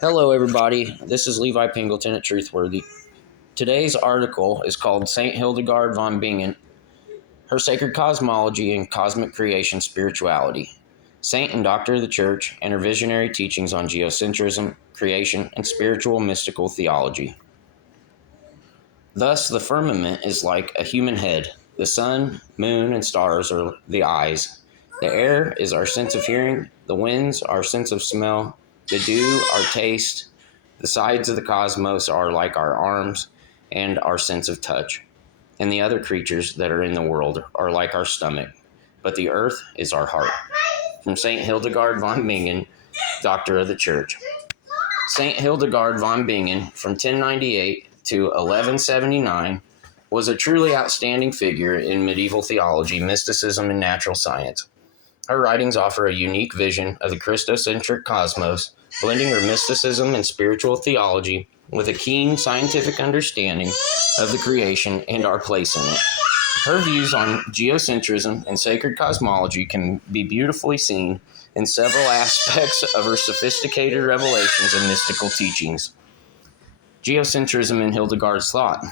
Hello, everybody. This is Levi Pingleton at Truthworthy. Today's article is called St. Hildegard von Bingen, Her Sacred Cosmology and Cosmic Creation Spirituality, Saint and Doctor of the Church, and Her Visionary Teachings on Geocentrism, Creation, and Spiritual Mystical Theology. Thus, the firmament is like a human head. The sun, moon, and stars are the eyes. The air is our sense of hearing. The winds, our sense of smell. The dew, our taste. The sides of the cosmos are like our arms and our sense of touch. And the other creatures that are in the world are like our stomach. But the earth is our heart. From St. Hildegard von Bingen, Doctor of the Church. St. Hildegard von Bingen, from 1098 to 1179, was a truly outstanding figure in medieval theology, mysticism, and natural science. Her writings offer a unique vision of the Christocentric cosmos, blending her mysticism and spiritual theology with a keen scientific understanding of the creation and our place in it. Her views on geocentrism and sacred cosmology can be beautifully seen in several aspects of her sophisticated revelations and mystical teachings. Geocentrism in Hildegard's thought.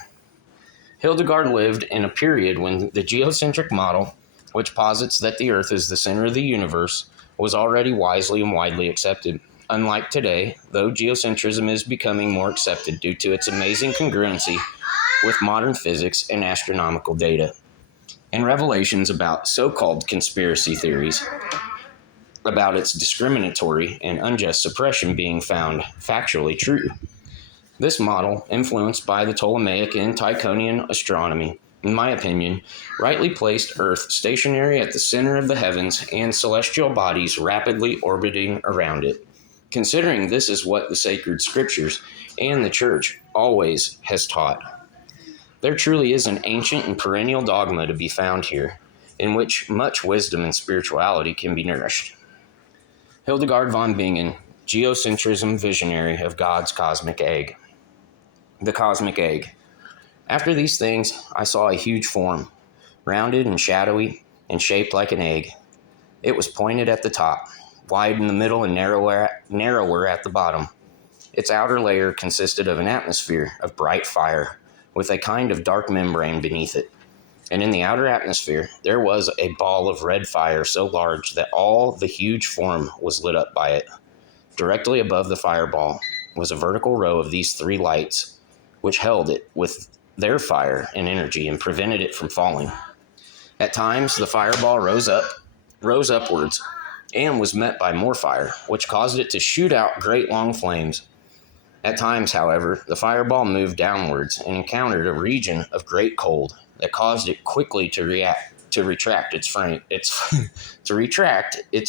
Hildegard lived in a period when the geocentric model, which posits that the Earth is the center of the universe, was already wisely and widely accepted. Unlike today, though geocentrism is becoming more accepted due to its amazing congruency with modern physics and astronomical data, and revelations about so-called conspiracy theories about its discriminatory and unjust suppression being found factually true. This model, influenced by the Ptolemaic and Tychonian astronomy, in my opinion, rightly placed Earth stationary at the center of the heavens and celestial bodies rapidly orbiting around it. Considering this is what the sacred scriptures and the church always has taught, there truly is an ancient and perennial dogma to be found here, in which much wisdom and spirituality can be nourished. Hildegard von Bingen, Geocentrism Visionary of God's Cosmic Egg. The Cosmic Egg. After these things, I saw a huge form, rounded and shadowy and shaped like an egg. It was pointed at the top, wide in the middle and narrower at the bottom. Its outer layer consisted of an atmosphere of bright fire, with a kind of dark membrane beneath it. And in the outer atmosphere, there was a ball of red fire so large that all the huge form was lit up by it. Directly above the fireball was a vertical row of these three lights, which held it with their fire and energy and prevented it from falling. At times, the fireball rose upwards, and was met by more fire, which caused it to shoot out great long flames. At times, however, the fireball moved downwards and encountered a region of great cold that caused it quickly to retract its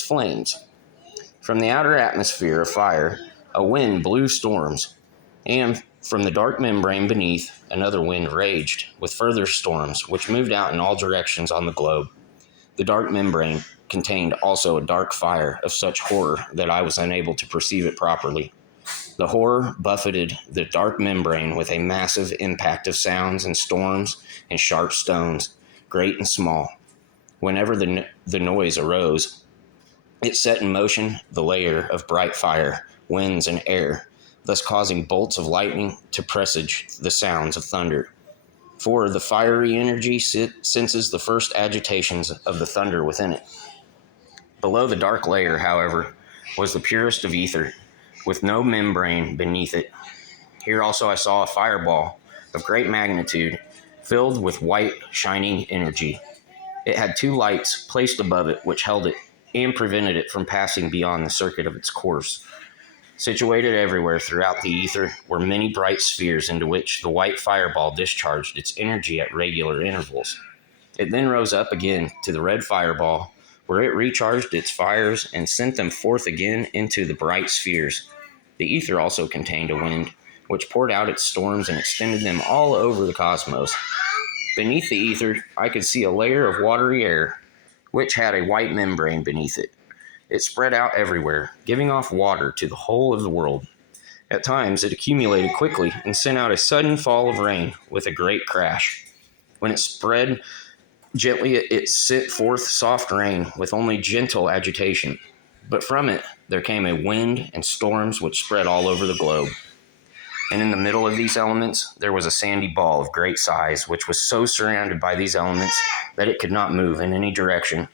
flames. From the outer atmosphere of fire, a wind blew storms, and from the dark membrane beneath, another wind raged with further storms, which moved out in all directions on the globe. The dark membrane contained also a dark fire of such horror that I was unable to perceive it properly. The horror buffeted the dark membrane with a massive impact of sounds and storms and sharp stones, great and small. Whenever the noise arose, it set in motion the layer of bright fire, winds, and air, thus causing bolts of lightning to presage the sounds of thunder. For the fiery energy senses the first agitations of the thunder within it. Below the dark layer, however, was the purest of ether, with no membrane beneath it. Here also I saw a fireball of great magnitude, filled with white, shining energy. It had two lights placed above it, which held it and prevented it from passing beyond the circuit of its course. Situated everywhere throughout the ether were many bright spheres into which the white fireball discharged its energy at regular intervals. It then rose up again to the red fireball, where it recharged its fires and sent them forth again into the bright spheres. The ether also contained a wind, which poured out its storms and extended them all over the cosmos. Beneath the ether, I could see a layer of watery air, which had a white membrane beneath it. It spread out everywhere, giving off water to the whole of the world. At times, it accumulated quickly and sent out a sudden fall of rain with a great crash. When it spread gently, it sent forth soft rain with only gentle agitation. But from it there came a wind and storms which spread all over the globe. And in the middle of these elements there was a sandy ball of great size, which was so surrounded by these elements that it could not move in any direction.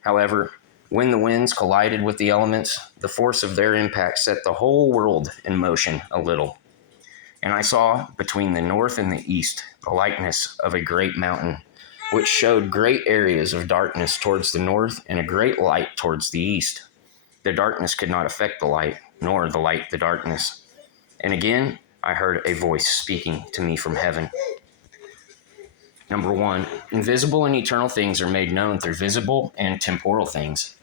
However, when the winds collided with the elements, the force of their impact set the whole world in motion a little. And I saw between the north and the east the likeness of a great mountain, which showed great areas of darkness towards the north and a great light towards the east. The darkness could not affect the light, nor the light the darkness. And again, I heard a voice speaking to me from heaven. Number 1, invisible and eternal things are made known through visible and temporal things.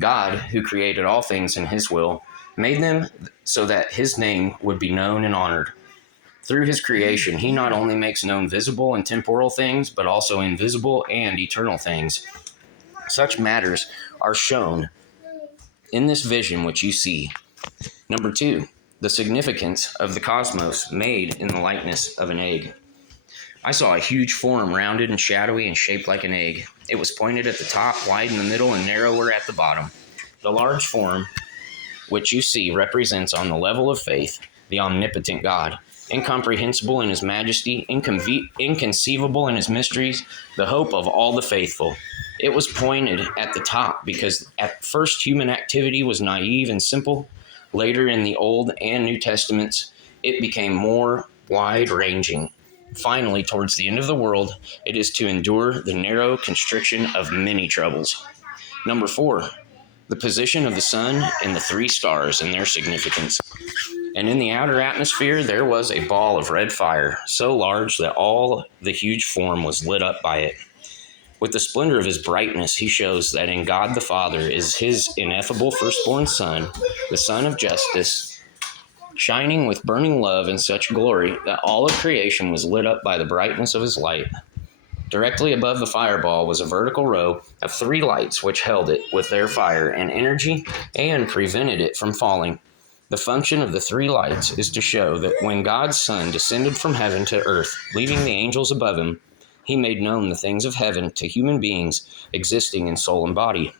God, who created all things in his will, made them so that his name would be known and honored. Through his creation, he not only makes known visible and temporal things, but also invisible and eternal things. Such matters are shown in this vision which you see. Number 2, the significance of the cosmos made in the likeness of an egg. I saw a huge form, rounded and shadowy and shaped like an egg. It was pointed at the top, wide in the middle, and narrower at the bottom. The large form, which you see, represents on the level of faith the omnipotent God, incomprehensible in his majesty, inconceivable in his mysteries, the hope of all the faithful. It was pointed at the top because at first human activity was naive and simple. Later in the Old and New Testaments, it became more wide-ranging. Finally, towards the end of the world, it is to endure the narrow constriction of many troubles. Number 4, the position of the sun and the 3 stars and their significance. And in the outer atmosphere, there was a ball of red fire, so large that all the huge form was lit up by it. With the splendor of his brightness, he shows that in God the Father is his ineffable firstborn Son, the Son of justice, shining with burning love and such glory that all of creation was lit up by the brightness of his light. Directly above the fireball was a vertical row of 3 lights which held it with their fire and energy and prevented it from falling. The function of the 3 lights is to show that when God's Son descended from heaven to earth, leaving the angels above him, he made known the things of heaven to human beings existing in soul and body.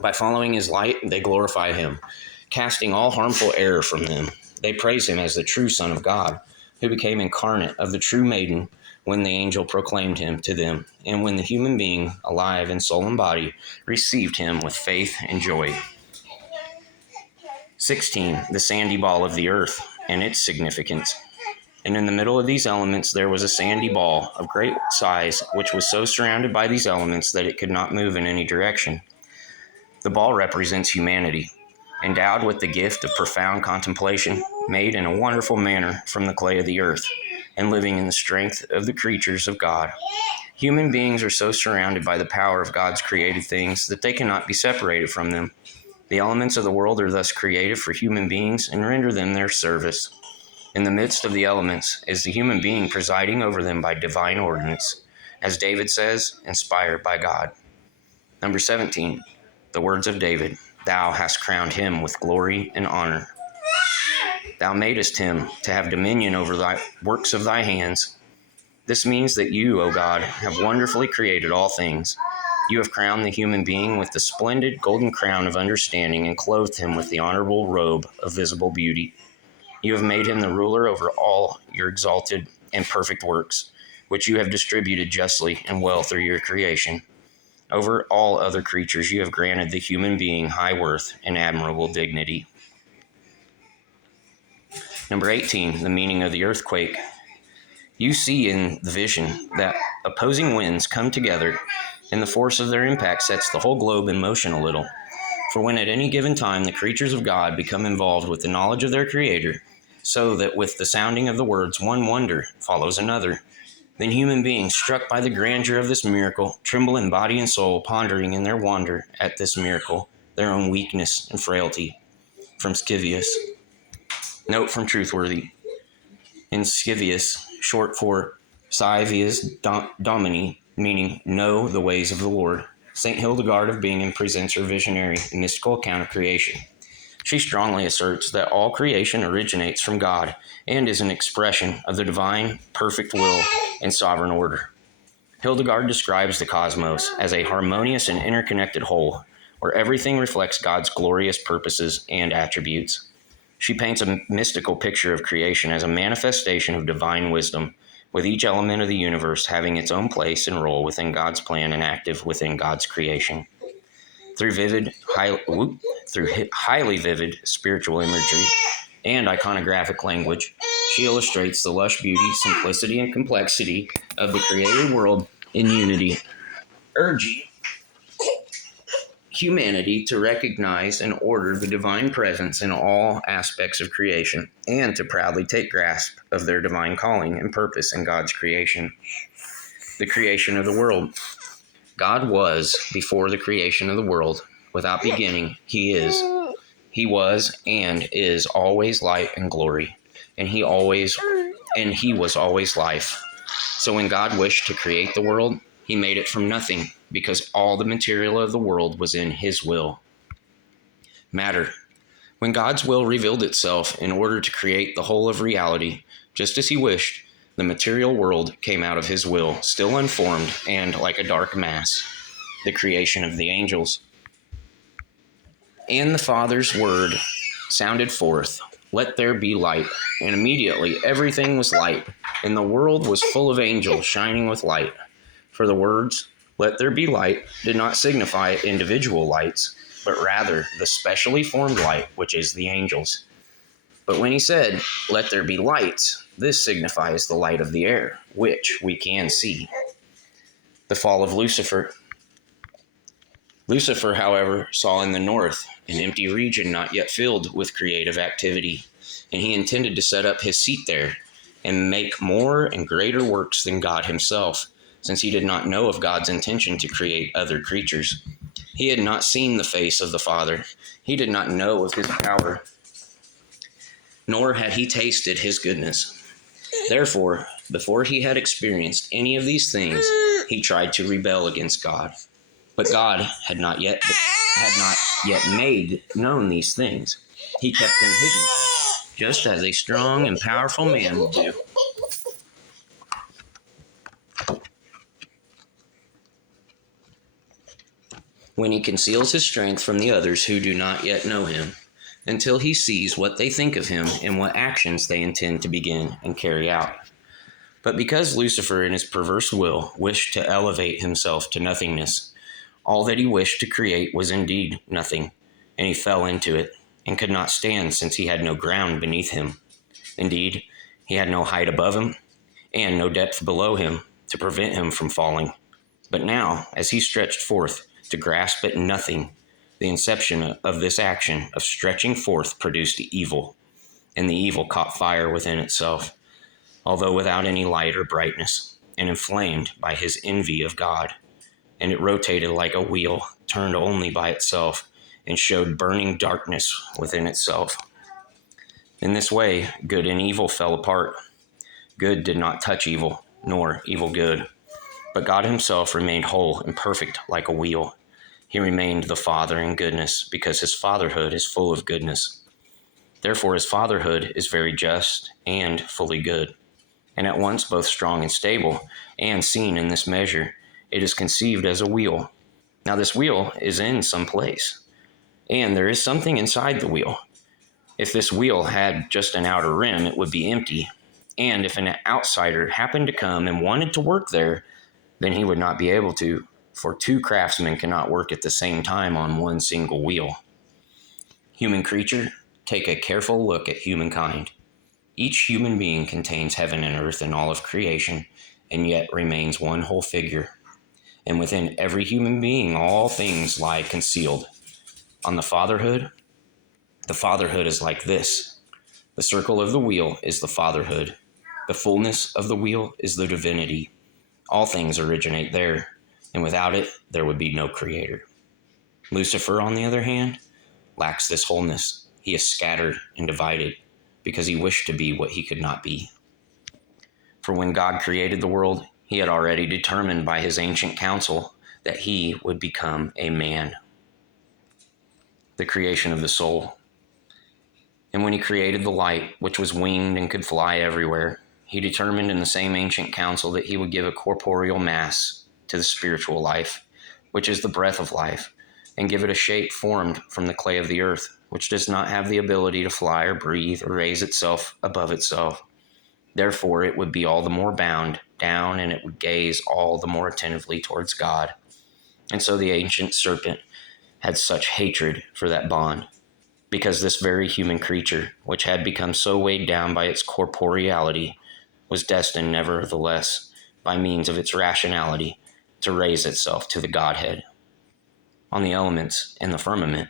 By following his light, they glorify him, casting all harmful error from them. They praise him as the true Son of God, who became incarnate of the true maiden when the angel proclaimed him to them, and when the human being, alive in soul and body, received him with faith and joy. 16, the sandy ball of the earth and its significance. And in the middle of these elements there was a sandy ball of great size, which was so surrounded by these elements that it could not move in any direction. The ball represents humanity, endowed with the gift of profound contemplation, made in a wonderful manner from the clay of the earth, and living in the strength of the creatures of God. Human beings are so surrounded by the power of God's created things that they cannot be separated from them. The elements of the world are thus created for human beings and render them their service. In the midst of the elements is the human being presiding over them by divine ordinance, as David says, inspired by God. Number 17, the words of David. Thou hast crowned him with glory and honor. Thou madest him to have dominion over thy works of thy hands. This means that you, O God, have wonderfully created all things. You have crowned the human being with the splendid golden crown of understanding and clothed him with the honorable robe of visible beauty. You have made him the ruler over all your exalted and perfect works, which you have distributed justly and well through your creation. Over all other creatures you have granted the human being high worth and admirable dignity. Number 18, the meaning of the earthquake. You see in the vision that opposing winds come together, and the force of their impact sets the whole globe in motion a little. For when at any given time the creatures of God become involved with the knowledge of their Creator, so that with the sounding of the words one wonder follows another, then human beings, struck by the grandeur of this miracle, tremble in body and soul, pondering in their wonder at this miracle their own weakness and frailty. From Scivias. Note from Truthworthy. In Scivias, short for Scivias Domini, meaning know the ways of the Lord, St. Hildegard of Bingen presents her visionary mystical account of creation. She strongly asserts that all creation originates from God and is an expression of the divine, perfect will and sovereign order. Hildegard describes the cosmos as a harmonious and interconnected whole, where everything reflects God's glorious purposes and attributes. She paints a mystical picture of creation as a manifestation of divine wisdom, with each element of the universe having its own place and role within God's plan and active within God's creation. Through highly vivid spiritual imagery and iconographic language, she illustrates the lush beauty, simplicity, and complexity of the created world in unity, urging humanity to recognize and order the divine presence in all aspects of creation, and to proudly take grasp of their divine calling and purpose in God's creation. The creation of the world. God was before the creation of the world. Without beginning, he is. He was and is always light and glory, and he was always life. So when God wished to create the world, he made it from nothing, because all the material of the world was in his will. Matter. When God's will revealed itself in order to create the whole of reality, just as he wished, the material world came out of his will, still unformed and like a dark mass, the creation of the angels. And the Father's word sounded forth, "Let there be light." And immediately everything was light, and the world was full of angels shining with light. For the words, "Let there be light," did not signify individual lights, but rather the specially formed light, which is the angels. But when he said, "Let there be lights," this signifies the light of the air, which we can see. The fall of Lucifer. Lucifer, however, saw in the north an empty region not yet filled with creative activity, and he intended to set up his seat there and make more and greater works than God himself, since he did not know of God's intention to create other creatures. He had not seen the face of the Father. He did not know of his power, nor had he tasted his goodness. Therefore, before he had experienced any of these things, he tried to rebel against God. But God had not yet made known these things. He kept them hidden, just as a strong and powerful man will do. When he conceals his strength from the others who do not yet know him, until he sees what they think of him and what actions they intend to begin and carry out. But because Lucifer in his perverse will wished to elevate himself to nothingness, all that he wished to create was indeed nothing, and he fell into it, and could not stand, since he had no ground beneath him. Indeed, he had no height above him, and no depth below him, to prevent him from falling. But now, as he stretched forth to grasp at nothing, the inception of this action of stretching forth produced evil, and the evil caught fire within itself, although without any light or brightness, and inflamed by his envy of God. And it rotated like a wheel, turned only by itself, and showed burning darkness within itself. In this way, good and evil fell apart. Good did not touch evil, nor evil good. But God himself remained whole and perfect like a wheel. He remained the Father in goodness, because his fatherhood is full of goodness. Therefore his fatherhood is very just and fully good, and at once both strong and stable, and seen in this measure, it is conceived as a wheel. Now this wheel is in some place, and there is something inside the wheel. If this wheel had just an outer rim, it would be empty. And if an outsider happened to come and wanted to work there, then he would not be able to, for two craftsmen cannot work at the same time on one single wheel. Human creature, take a careful look at humankind. Each human being contains heaven and earth and all of creation, and yet remains one whole figure. And within every human being, all things lie concealed. On the fatherhood is like this. The circle of the wheel is the fatherhood. The fullness of the wheel is the divinity. All things originate there, and without it, there would be no creator. Lucifer, on the other hand, lacks this wholeness. He is scattered and divided, because he wished to be what he could not be. For when God created the world, he had already determined by his ancient counsel that he would become a man. The creation of the soul. And when he created the light, which was winged and could fly everywhere, he determined in the same ancient counsel that he would give a corporeal mass to the spiritual life, which is the breath of life, and give it a shape formed from the clay of the earth, which does not have the ability to fly or breathe or raise itself above itself. Therefore, it would be all the more bound down, and it would gaze all the more attentively towards God. And so the ancient serpent had such hatred for that bond, because this very human creature, which had become so weighed down by its corporeality, was destined nevertheless, by means of its rationality, to raise itself to the Godhead. On the elements in the firmament,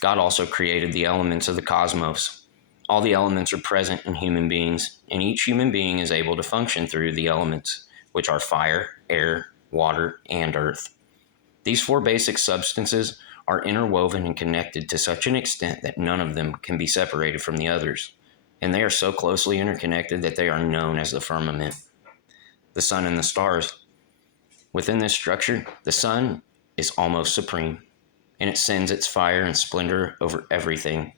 God also created the elements of the cosmos. All the elements are present in human beings, and each human being is able to function through the elements, which are fire, air, water, and earth. These four basic substances are interwoven and connected to such an extent that none of them can be separated from the others, and they are so closely interconnected that they are known as the firmament. The sun and the stars. Within this structure, the sun is almost supreme, and it sends its fire and splendor over everything.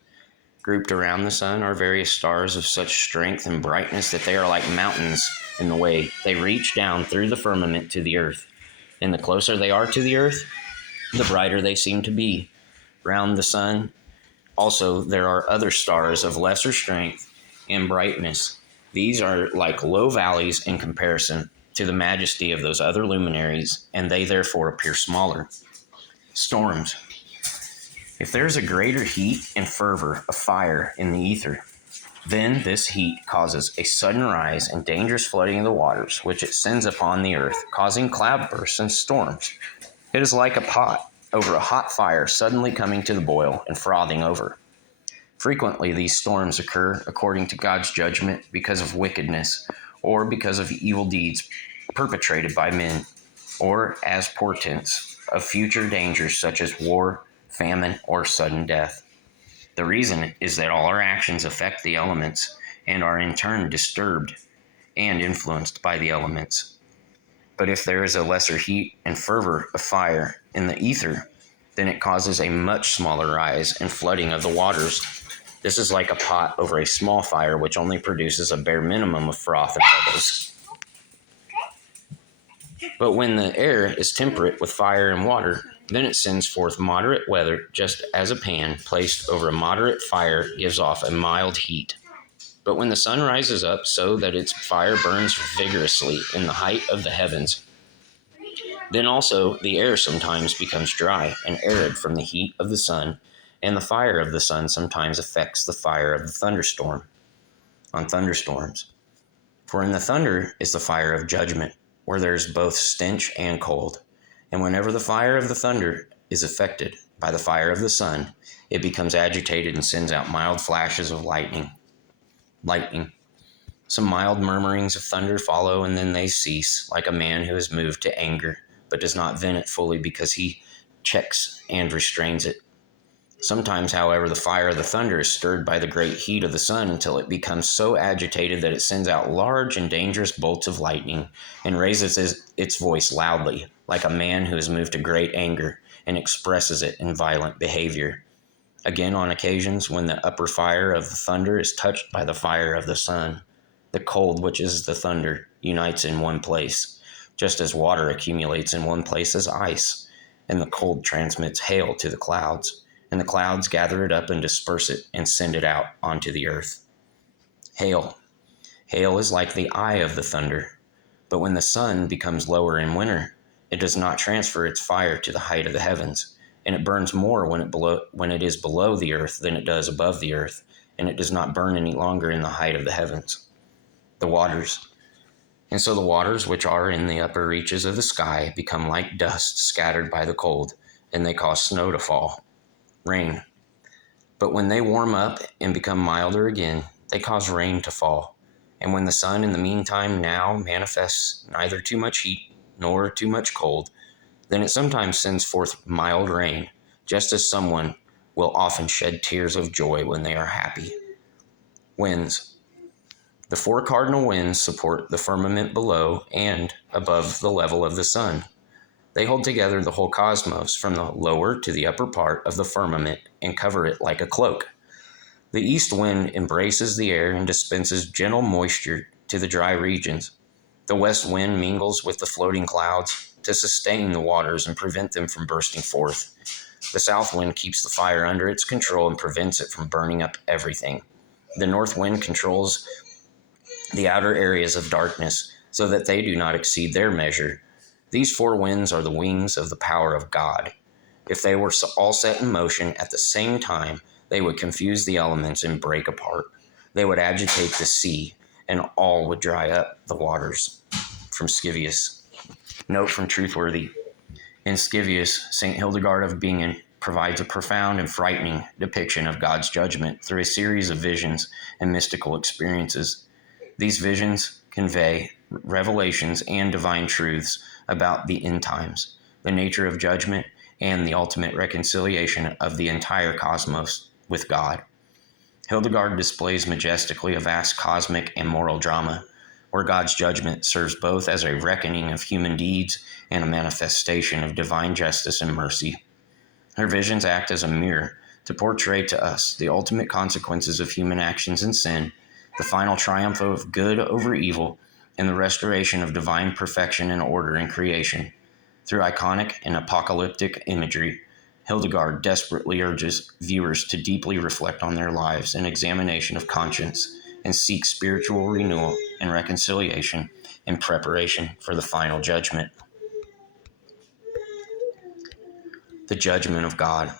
Grouped around the sun are various stars of such strength and brightness that they are like mountains in the way they reach down through the firmament to the earth. And the closer they are to the earth, the brighter they seem to be. Round the sun, also, there are other stars of lesser strength and brightness. These are like low valleys in comparison to the majesty of those other luminaries, and they therefore appear smaller. Storms. If there is a greater heat and fervor of fire in the ether, then this heat causes a sudden rise and dangerous flooding of the waters, which it sends upon the earth, causing cloudbursts and storms. It is like a pot over a hot fire suddenly coming to the boil and frothing over. Frequently, these storms occur according to God's judgment because of wickedness or because of evil deeds perpetrated by men, or as portents of future dangers such as war, famine, or sudden death. The reason is that all our actions affect the elements and are in turn disturbed and influenced by the elements. But if there is a lesser heat and fervor of fire in the ether, then it causes a much smaller rise and flooding of the waters. This is like a pot over a small fire which only produces a bare minimum of froth and bubbles. But when the air is temperate with fire and water, then it sends forth moderate weather, just as a pan placed over a moderate fire gives off a mild heat. But when the sun rises up so that its fire burns vigorously in the height of the heavens, then also the air sometimes becomes dry and arid from the heat of the sun, and the fire of the sun sometimes affects the fire of the thunderstorm. On thunderstorms. For in the thunder is the fire of judgment, where there is both stench and cold. And whenever the fire of the thunder is affected by the fire of the sun, it becomes agitated and sends out mild flashes of lightning. Some mild murmurings of thunder follow, and then they cease, like a man who is moved to anger, but does not vent it fully because he checks and restrains it. Sometimes, however, the fire of the thunder is stirred by the great heat of the sun until it becomes so agitated that it sends out large and dangerous bolts of lightning and raises its voice loudly, like a man who is moved to great anger, and expresses it in violent behavior. Again, on occasions, when the upper fire of the thunder is touched by the fire of the sun, the cold, which is the thunder, unites in one place, just as water accumulates in one place as ice, and the cold transmits hail to the clouds, and the clouds gather it up and disperse it and send it out onto the earth. Hail. Hail is like the eye of the thunder, but when the sun becomes lower in winter, it does not transfer its fire to the height of the heavens, and it burns more when it is below the earth than it does above the earth, and it does not burn any longer in the height of the heavens. The waters. And so the waters which are in the upper reaches of the sky become like dust scattered by the cold, and they cause snow to fall. Rain. But when they warm up and become milder again, they cause rain to fall. And when the sun in the meantime now manifests neither too much heat nor too much cold, then it sometimes sends forth mild rain, just as someone will often shed tears of joy when they are happy. Winds. The four cardinal winds support the firmament below and above the level of the sun. They hold together the whole cosmos from the lower to the upper part of the firmament and cover it like a cloak. The east wind embraces the air and dispenses gentle moisture to the dry regions. The west wind mingles with the floating clouds to sustain the waters and prevent them from bursting forth. The south wind keeps the fire under its control and prevents it from burning up everything. The north wind controls the outer areas of darkness so that they do not exceed their measure. These four winds are the wings of the power of God. If they were all set in motion at the same time, they would confuse the elements and break apart. They would agitate the sea, and all would dry up the waters. From Scivias. Note from Truthworthy. In Scivias, St. Hildegard of Bingen provides a profound and frightening depiction of God's judgment through a series of visions and mystical experiences. These visions convey revelations and divine truths about the end times, the nature of judgment, and the ultimate reconciliation of the entire cosmos with God. Hildegard displays majestically a vast cosmic and moral drama, where God's judgment serves both as a reckoning of human deeds and a manifestation of divine justice and mercy. Her visions act as a mirror to portray to us the ultimate consequences of human actions and sin, the final triumph of good over evil, and the restoration of divine perfection and order in creation. Through iconic and apocalyptic imagery, Hildegard desperately urges viewers to deeply reflect on their lives in examination of conscience and seek spiritual renewal and reconciliation in preparation for the final judgment. The judgment of God.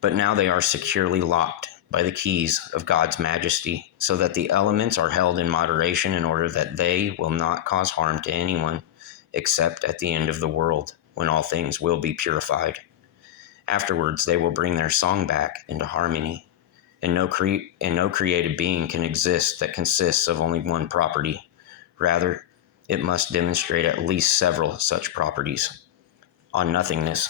But now they are securely locked by the keys of God's majesty, so that the elements are held in moderation in order that they will not cause harm to anyone, except at the end of the world, when all things will be purified. Afterwards, they will bring their song back into harmony, and no created being can exist that consists of only one property. Rather, it must demonstrate at least several such properties. On nothingness.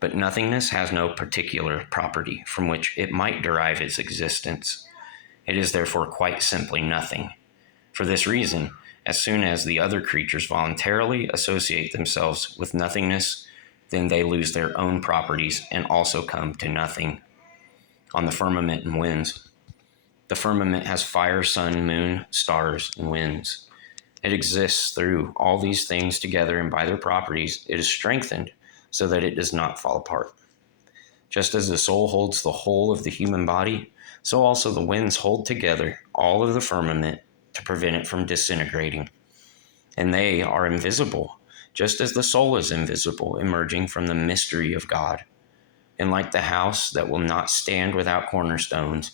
But nothingness has no particular property from which it might derive its existence. It is therefore quite simply nothing. For this reason, as soon as the other creatures voluntarily associate themselves with nothingness, then they lose their own properties and also come to nothing. On the firmament and winds. The firmament has fire, sun, moon, stars, and winds. It exists through all these things together, and by their properties it is strengthened so that it does not fall apart. Just as the soul holds the whole of the human body, so also the winds hold together all of the firmament to prevent it from disintegrating. And they are invisible, just as the soul is invisible, emerging from the mystery of God. And like the house that will not stand without cornerstones,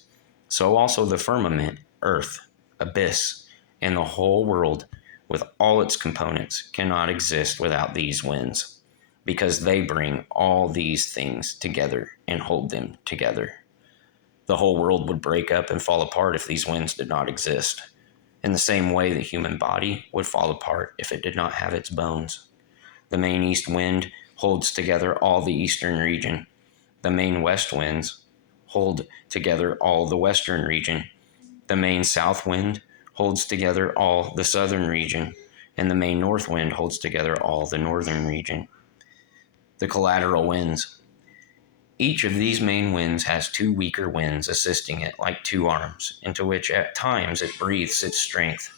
so also the firmament, earth, abyss, and the whole world with all its components cannot exist without these winds, because they bring all these things together and hold them together. The whole world would break up and fall apart if these winds did not exist. In the same way, the human body would fall apart if it did not have its bones. The main east wind holds together all the eastern region. The main west winds hold together all the western region. The main south wind holds together all the southern region, and the main north wind holds together all the northern region. The collateral winds. Each of these main winds has two weaker winds assisting it like two arms, into which at times it breathes its strength.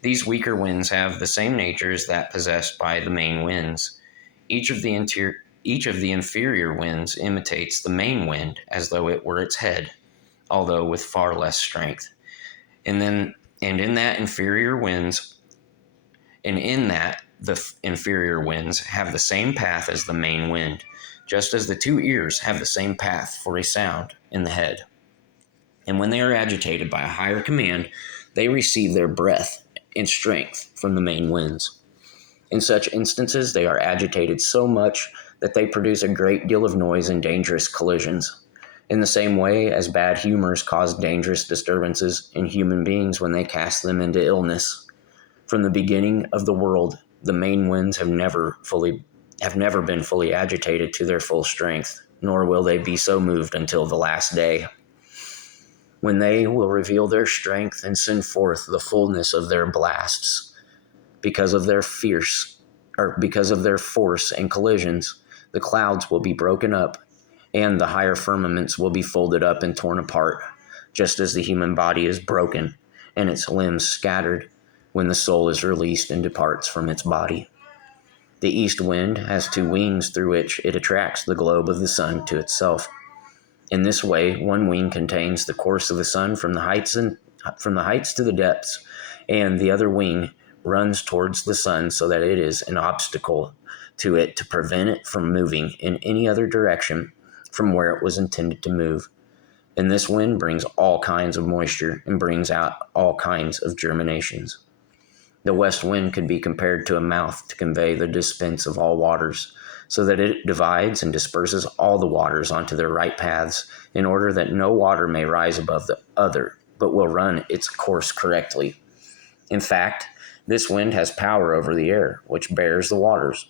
These weaker winds have the same nature as that possessed by the main winds. Each of the inferior winds imitates the main wind as though it were its head, although with far less strength. And in that the inferior winds have the same path as the main wind, just as the two ears have the same path for a sound in the head. And when they are agitated by a higher command, they receive their breath and strength from the main winds. In such instances, they are agitated so much that they produce a great deal of noise and dangerous collisions. In the same way as bad humors cause dangerous disturbances in human beings when they cast them into illness. From the beginning of the world, the main winds have never been fully agitated to their full strength, nor will they be so moved until the last day, when they will reveal their strength and send forth the fullness of their blasts. Because of their force and collisions, the clouds will be broken up, and the higher firmaments will be folded up and torn apart, just as the human body is broken and its limbs scattered when the soul is released and departs from its body. The east wind has two wings through which it attracts the globe of the sun to itself. In this way, one wing contains the course of the sun from the heights to the depths, and the other wing runs towards the sun so that it is an obstacle to it to prevent it from moving in any other direction from where it was intended to move. And this wind brings all kinds of moisture and brings out all kinds of germinations. The west wind could be compared to a mouth to convey the dispense of all waters, so that it divides and disperses all the waters onto their right paths, in order that no water may rise above the other, but will run its course correctly. In fact, this wind has power over the air, which bears the waters.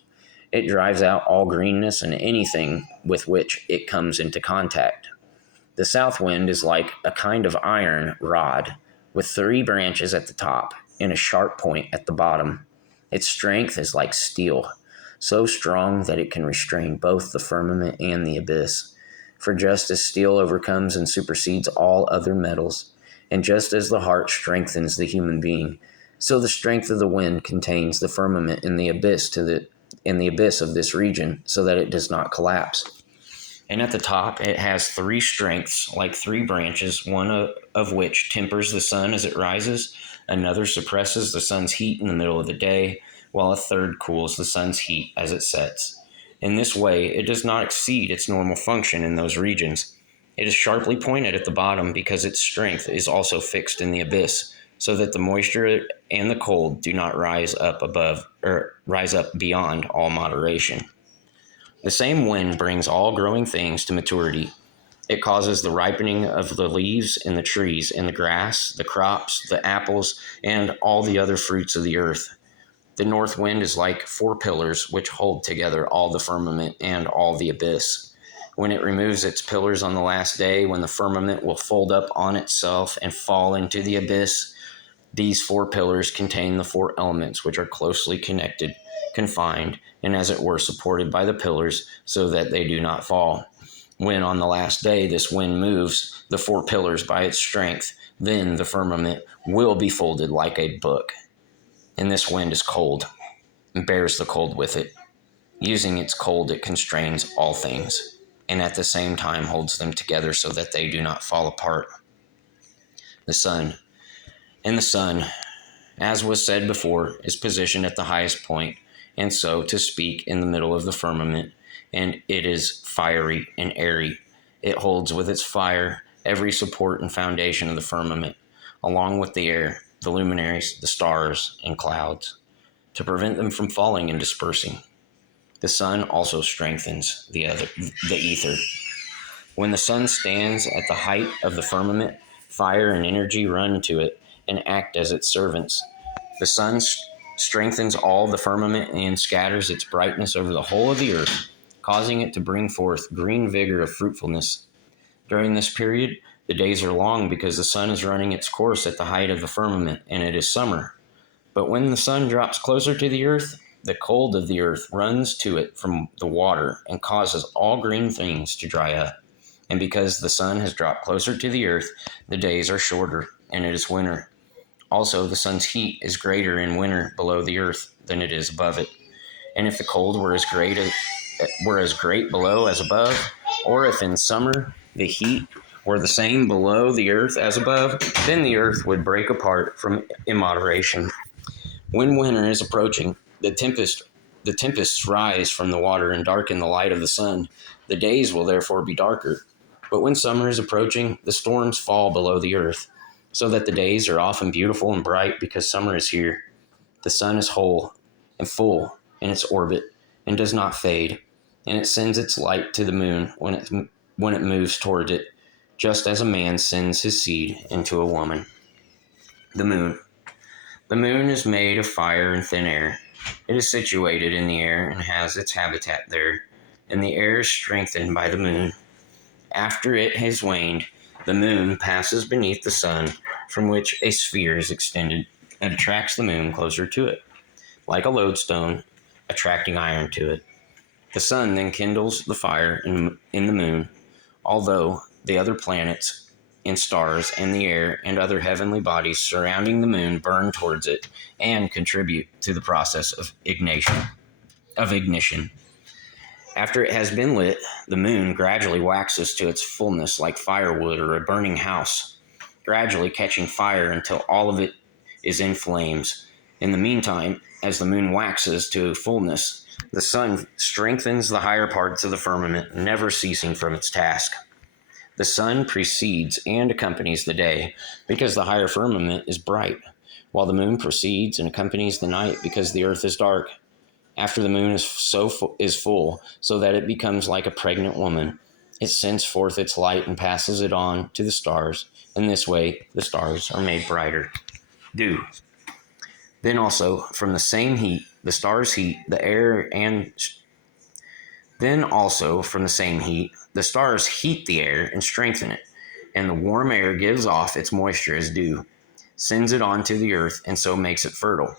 It drives out all greenness and anything with which it comes into contact. The south wind is like a kind of iron rod, with 3 branches at the top and a sharp point at the bottom. Its strength is like steel, so strong that it can restrain both the firmament and the abyss. For just as steel overcomes and supersedes all other metals, and just as the heart strengthens the human being, so the strength of the wind contains the firmament in the abyss of this region, so that it does not collapse. And at the top it has 3 strengths, like 3 branches, one of which tempers the sun as it rises, another suppresses the sun's heat in the middle of the day, while a third cools the sun's heat as it sets. In this way, it does not exceed its normal function in those regions. It is sharply pointed at the bottom because its strength is also fixed in the abyss, so that the moisture and the cold do not rise up beyond all moderation. The same wind brings all growing things to maturity. It causes the ripening of the leaves in the trees and the grass, the crops, the apples, and all the other fruits of the earth. The north wind is like 4 pillars which hold together all the firmament and all the abyss. When it removes its pillars on the last day, when the firmament will fold up on itself and fall into the abyss, these 4 pillars contain the 4 elements which are closely connected, confined, and as it were supported by the pillars so that they do not fall. When on the last day this wind moves the 4 pillars by its strength, then the firmament will be folded like a book. And this wind is cold and bears the cold with it. Using its cold, it constrains all things, and at the same time holds them together so that they do not fall apart. The sun, as was said before, is positioned at the highest point, and so to speak in the middle of the firmament, and it is fiery and airy. It holds with its fire every support and foundation of the firmament, along with the air, the luminaries, the stars, and clouds, to prevent them from falling and dispersing. The sun also strengthens the ether. When the sun stands at the height of the firmament, fire and energy run to it and act as its servants. The sun strengthens all the firmament and scatters its brightness over the whole of the earth, causing it to bring forth green vigor of fruitfulness. During this period, the days are long because the sun is running its course at the height of the firmament, and it is summer. But when the sun drops closer to the earth, the cold of the earth runs to it from the water and causes all green things to dry up. And because the sun has dropped closer to the earth, the days are shorter, and it is winter. Also, the sun's heat is greater in winter below the earth than it is above it. And if the cold were as great below as above, or if in summer the heat were the same below the earth as above, then the earth would break apart from immoderation. When winter is approaching, the tempests rise from the water and darken the light of the sun. The days will therefore be darker. But when summer is approaching, the storms fall below the earth, so that the days are often beautiful and bright because summer is here. The sun is whole and full in its orbit and does not fade, and it sends its light to the moon when it moves toward it, just as a man sends his seed into a woman. The moon. The moon is made of fire and thin air. It is situated in the air and has its habitat there, and the air is strengthened by the moon. After it has waned, the moon passes beneath the sun, from which a sphere is extended, and attracts the moon closer to it, like a lodestone attracting iron to it. The sun then kindles the fire in the moon, although the other planets and stars and the air and other heavenly bodies surrounding the moon burn towards it and contribute to the process of ignition. of ignition. After it has been lit, the moon gradually waxes to its fullness like firewood or a burning house, gradually catching fire until all of it is in flames. In the meantime, as the moon waxes to fullness, the sun strengthens the higher parts of the firmament, never ceasing from its task. The sun precedes and accompanies the day because the higher firmament is bright, while the moon precedes and accompanies the night because the earth is dark. After the moon is full, so that it becomes like a pregnant woman, it sends forth its light and passes it on to the stars. In this way, the stars are made brighter. Dew. Then also, from the same heat, the stars heat the air and the air and strengthen it, and the warm air gives off its moisture as dew, sends it on to the earth, and so makes it fertile.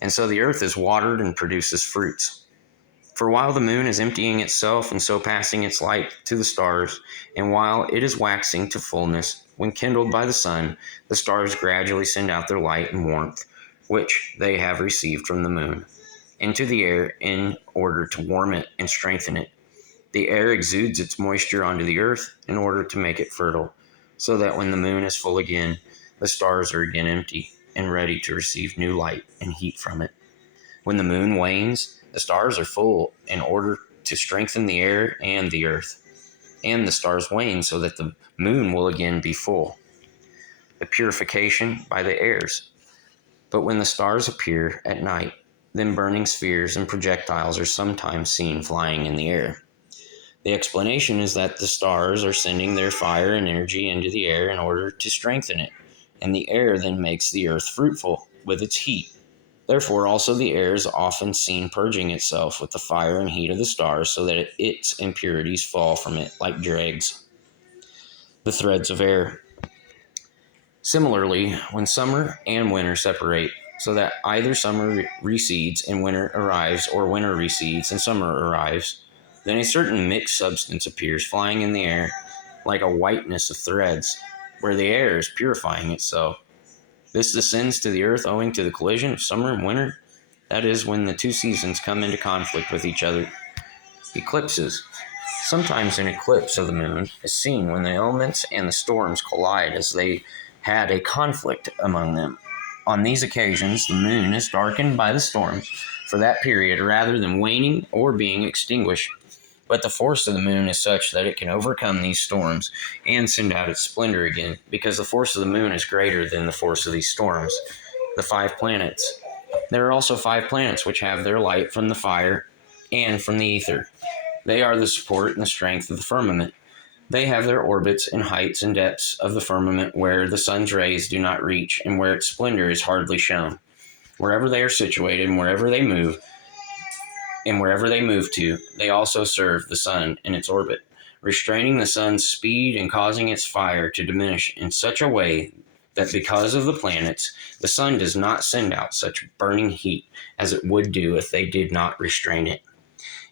And so the earth is watered and produces fruits. For while the moon is emptying itself and so passing its light to the stars, and while it is waxing to fullness, when kindled by the sun, the stars gradually send out their light and warmth, which they have received from the moon, into the air in order to warm it and strengthen it. The air exudes its moisture onto the earth in order to make it fertile, so that when the moon is full again, the stars are again empty and ready to receive new light and heat from it. When the moon wanes, the stars are full in order to strengthen the air and the earth, and the stars wane so that the moon will again be full. The purification by the airs. But when the stars appear at night, then burning spheres and projectiles are sometimes seen flying in the air. The explanation is that the stars are sending their fire and energy into the air in order to strengthen it, and the air then makes the earth fruitful with its heat. Therefore, also the air is often seen purging itself with the fire and heat of the stars so that its impurities fall from it like dregs. The threads of air. Similarly, when summer and winter separate, so that either summer recedes and winter arrives, or winter recedes and summer arrives, then a certain mixed substance appears flying in the air like a whiteness of threads, where the air is purifying itself. This descends to the earth owing to the collision of summer and winter, that is, when the two seasons come into conflict with each other. Eclipses. Sometimes an eclipse of the moon is seen when the elements and the storms collide as they had a conflict among them. On these occasions, the moon is darkened by the storms for that period rather than waning or being extinguished. But the force of the moon is such that it can overcome these storms and send out its splendor again, because the force of the moon is greater than the force of these storms. The 5 planets. There are also 5 planets which have their light from the fire and from the ether. They are the support and the strength of the firmament. They have their orbits and heights and depths of the firmament where the sun's rays do not reach and where its splendor is hardly shown. Wherever they are situated and wherever they move to, they also serve the sun in its orbit, restraining the sun's speed and causing its fire to diminish in such a way that because of the planets, the sun does not send out such burning heat as it would do if they did not restrain it.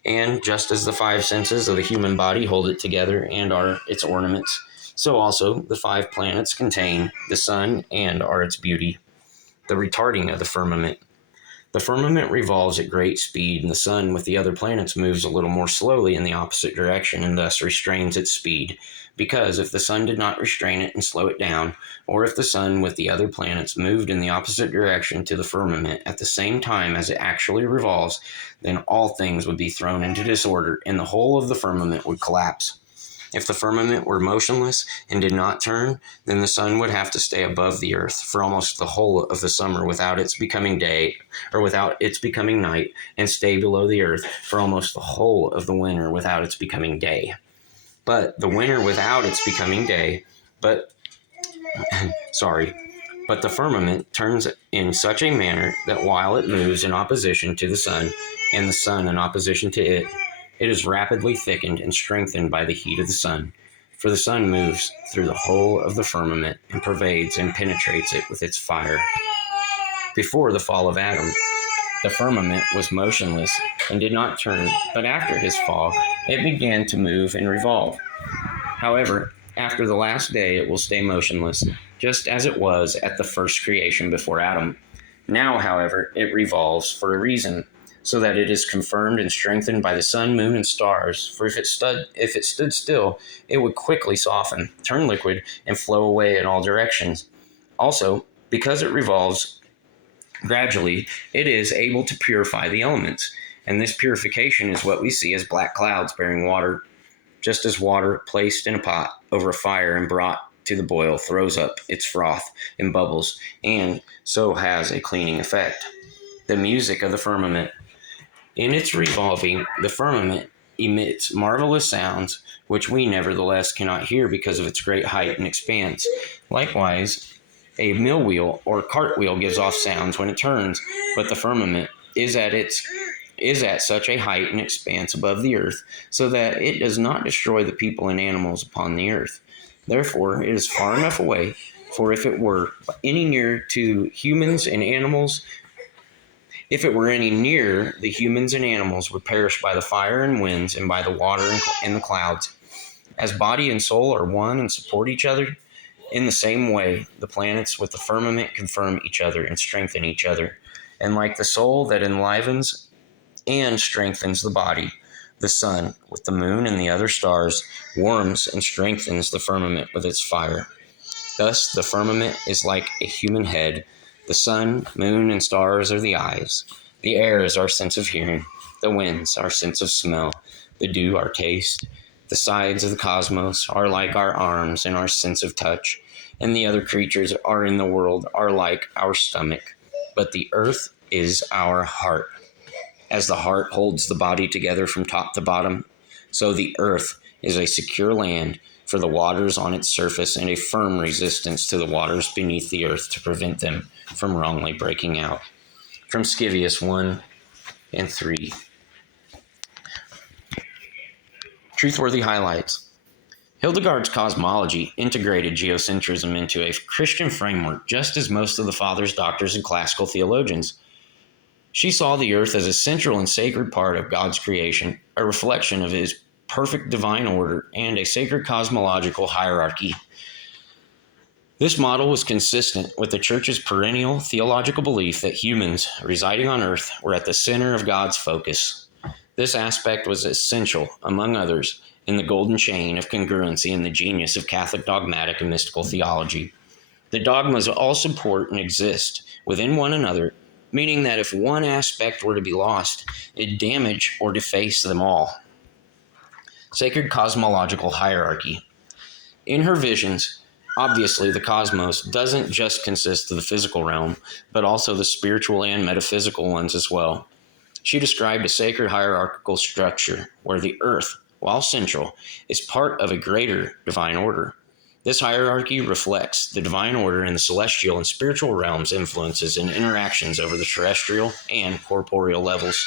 And just as the 5 senses of the human body hold it together and are its ornaments, so also the 5 planets contain the sun and are its beauty. The retarding of the firmament. The firmament revolves at great speed, and the sun with the other planets moves a little more slowly in the opposite direction and thus restrains its speed, because if the sun did not restrain it and slow it down, or if the sun with the other planets moved in the opposite direction to the firmament at the same time as it actually revolves, then all things would be thrown into disorder, and the whole of the firmament would collapse. If the firmament were motionless and did not turn, then the sun would have to stay above the earth for almost the whole of the summer without its becoming day, or without its becoming night, and stay below the earth for almost the whole of the winter without its becoming day. But the winter without its becoming day, but the firmament turns in such a manner that while it moves in opposition to the sun, and the sun in opposition to it, it is rapidly thickened and strengthened by the heat of the sun. For the sun moves through the whole of the firmament and pervades and penetrates it with its fire. Before the fall of Adam, the firmament was motionless and did not turn, but after his fall, it began to move and revolve. However, after the last day, it will stay motionless, just as it was at the first creation before Adam. Now, however, it revolves for a reason, so that it is confirmed and strengthened by the sun, moon, and stars. For if it stood still, it would quickly soften, turn liquid, and flow away in all directions. Also, because it revolves gradually, it is able to purify the elements, and this purification is what we see as black clouds bearing water, just as water placed in a pot over a fire and brought to the boil throws up its froth and bubbles, and so has a cleaning effect. The music of the firmament. In its revolving, the firmament emits marvelous sounds, which we nevertheless cannot hear because of its great height and expanse. Likewise, a mill wheel or cartwheel gives off sounds when it turns, but the firmament is at such a height and expanse above the earth, so that it does not destroy the people and animals upon the earth. Therefore, it is far enough away, for if it were any near to humans and animals, if it were any nearer, the humans and animals would perish by the fire and winds and by the water and the clouds. As body and soul are one and support each other, in the same way, the planets with the firmament confirm each other and strengthen each other. And like the soul that enlivens and strengthens the body, the sun, with the moon and the other stars, warms and strengthens the firmament with its fire. Thus, the firmament is like a human head. The sun, moon, and stars are the eyes. The air is our sense of hearing. The winds, our sense of smell. The dew, our taste. The sides of the cosmos are like our arms and our sense of touch. And the other creatures are in the world are like our stomach. But the earth is our heart. As the heart holds the body together from top to bottom, so the earth is a secure land for the waters on its surface and a firm resistance to the waters beneath the earth to prevent them from wrongly breaking out. From Scivias 1 and 3. Truthworthy highlights. Hildegard's cosmology integrated geocentrism into a Christian framework, just as most of the fathers, doctors, and classical theologians. She saw the earth as a central and sacred part of God's creation, a reflection of his perfect divine order, and a sacred cosmological hierarchy. This model was consistent with the Church's perennial theological belief that humans residing on earth were at the center of God's focus. This aspect was essential, among others, in the golden chain of congruency and the genius of Catholic dogmatic and mystical theology. The dogmas all support and exist within one another, meaning that if one aspect were to be lost, it'd damage or deface them all. Sacred cosmological hierarchy. In her visions, obviously the cosmos doesn't just consist of the physical realm, but also the spiritual and metaphysical ones as well. She described a sacred hierarchical structure where the earth, while central, is part of a greater divine order. This hierarchy reflects the divine order in the celestial and spiritual realms' influences and interactions over the terrestrial and corporeal levels.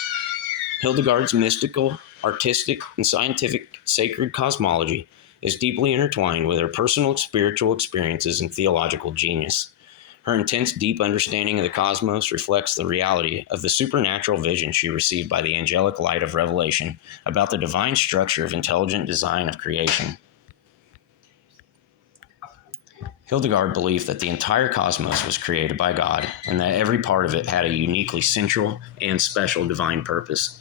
Hildegard's mystical, artistic, and scientific sacred cosmology is deeply intertwined with her personal spiritual experiences and theological genius. Her intense, deep understanding of the cosmos reflects the reality of the supernatural vision she received by the angelic light of revelation about the divine structure of intelligent design of creation. Hildegard believed that the entire cosmos was created by God and that every part of it had a uniquely central and special divine purpose.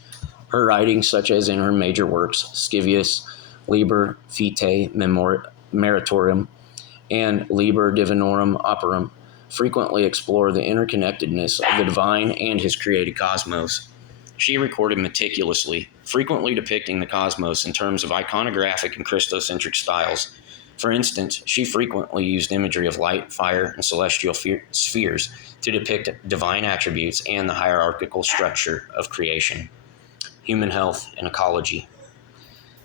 Her writings, such as in her major works, Scivias, Liber Vitae Meritorum, and Liber Divinorum Operum, frequently explore the interconnectedness of the divine and his created cosmos. She recorded meticulously, frequently depicting the cosmos in terms of iconographic and Christocentric styles. For instance, she frequently used imagery of light, fire, and celestial spheres to depict divine attributes and the hierarchical structure of creation. Human health and ecology.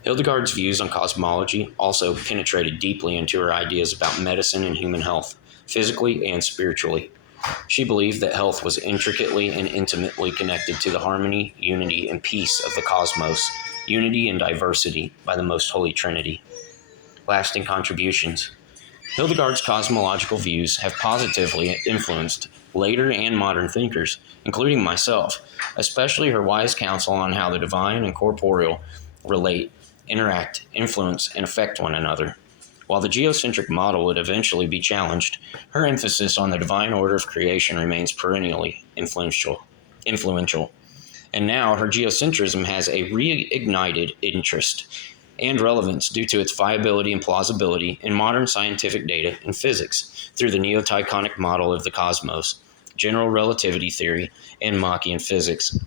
Hildegard's views on cosmology also penetrated deeply into her ideas about medicine and human health, physically and spiritually. She believed that health was intricately and intimately connected to the harmony, unity, and peace of the cosmos, unity and diversity by the Most Holy Trinity. Lasting contributions. Hildegard's cosmological views have positively influenced later and modern thinkers, including myself, especially her wise counsel on how the divine and corporeal relate, interact, influence, and affect one another. While the geocentric model would eventually be challenged, her emphasis on the divine order of creation remains perennially influential. And now her geocentrism has a reignited interest and relevance due to its viability and plausibility in modern scientific data and physics through the neo-Tychonic model of the cosmos, general relativity theory, and Machian physics.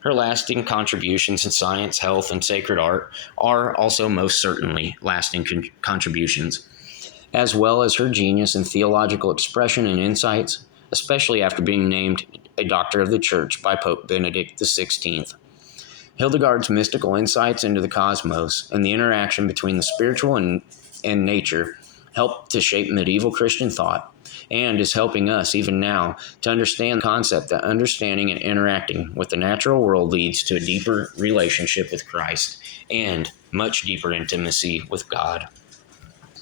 Her lasting contributions in science, health, and sacred art are also most certainly lasting contributions, as well as her genius in theological expression and insights, especially after being named a Doctor of the Church by Pope Benedict XVI. Hildegard's mystical insights into the cosmos and the interaction between the spiritual and nature helped to shape medieval Christian thought, and is helping us even now to understand the concept that understanding and interacting with the natural world leads to a deeper relationship with Christ and much deeper intimacy with God.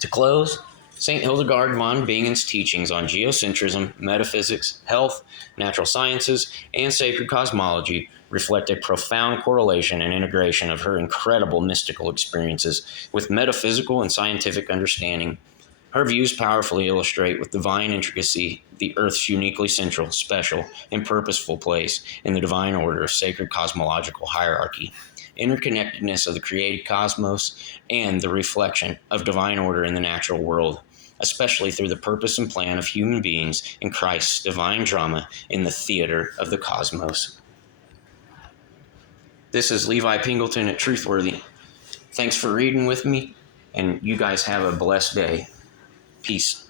To close, St. Hildegard von Bingen's teachings on geocentrism, metaphysics, health, natural sciences, and sacred cosmology reflect a profound correlation and integration of her incredible mystical experiences with metaphysical and scientific understanding. Her views powerfully illustrate with divine intricacy the Earth's uniquely central, special, and purposeful place in the divine order of sacred cosmological hierarchy, interconnectedness of the created cosmos, and the reflection of divine order in the natural world, especially through the purpose and plan of human beings in Christ's divine drama in the theater of the cosmos. This is Levi Pingleton at Truthworthy. Thanks for reading with me, and you guys have a blessed day. Peace.